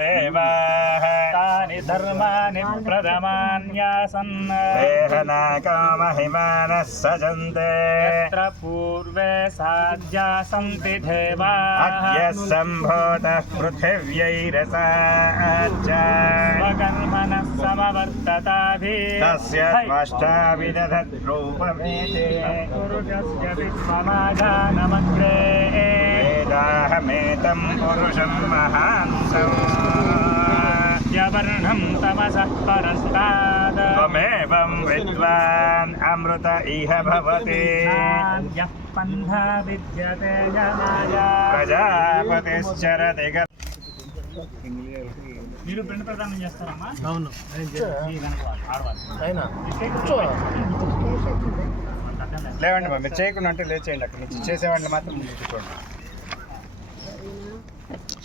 దేవాః తాని ధర్మాని ప్రథమాన్యాసన్ దేహనాకో మహిమానః సజంతే యత్ర పూర్వే సాధ్యా సంతి దేవాః అద్య సంభూతః పృథివ్యైరసాచ్చ స్వకర్మణః సమవర్తతాభి తస్య త్వష్టావిదధద్రూపమేతే పురుషస్య విశ్వమాజానమగ్రే వేదాహమేతం పురుషం మహాంసం యవర్ణం తమసః పరస్తాద్ త్వమేవం విద్వాన్ అమృత ఇహ భవతి నాన్యః పంథా విద్యతే యమాయా. ప్రజాపతిశ్చరతి మీరు పెండు ప్రదానం చేస్తారమ్మా? అవును ఈ వెనక వాళ్ళు, ఆడవాళ్ళు. అయినా లేవండి మా మీరు చేయకుండా అంటే లేచేయండి అక్కడ నుంచి చేసేవాడిని మాత్రం ముందు కూర్చోండి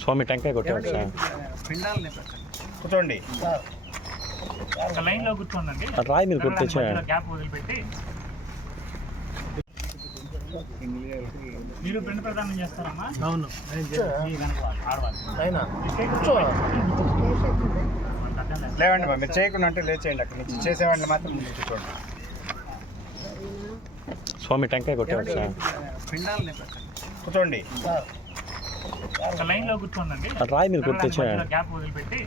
స్వామి టెంకాయ కొట్టాడు సార్. కూర్చోండి ఒక లైన్ లో కూర్చోండి. ఆ రాయి మీద కొట్టి తెచ్చాడు. గ్యాప్ వదిలిపెట్టి మీరు పెండు ప్రదానం చేస్తారమ్మా? అవును ఈ వెనక వాళ్ళు, ఆడవాళ్ళు. అయినా లేవండి మా మీరు చేయకుండా అంటే లేచేయండి అక్కడ నుంచి చేసేవాడిని మాత్రం ముందు కూర్చోండి స్వామి టెంకాయ కొట్టాడు సార్. కూర్చోండి ఒక లైన్ లో కూర్చోండి. ఆ రాయి మీద కొట్టి తెచ్చాడు. గ్యాప్ వదిలిపెట్టి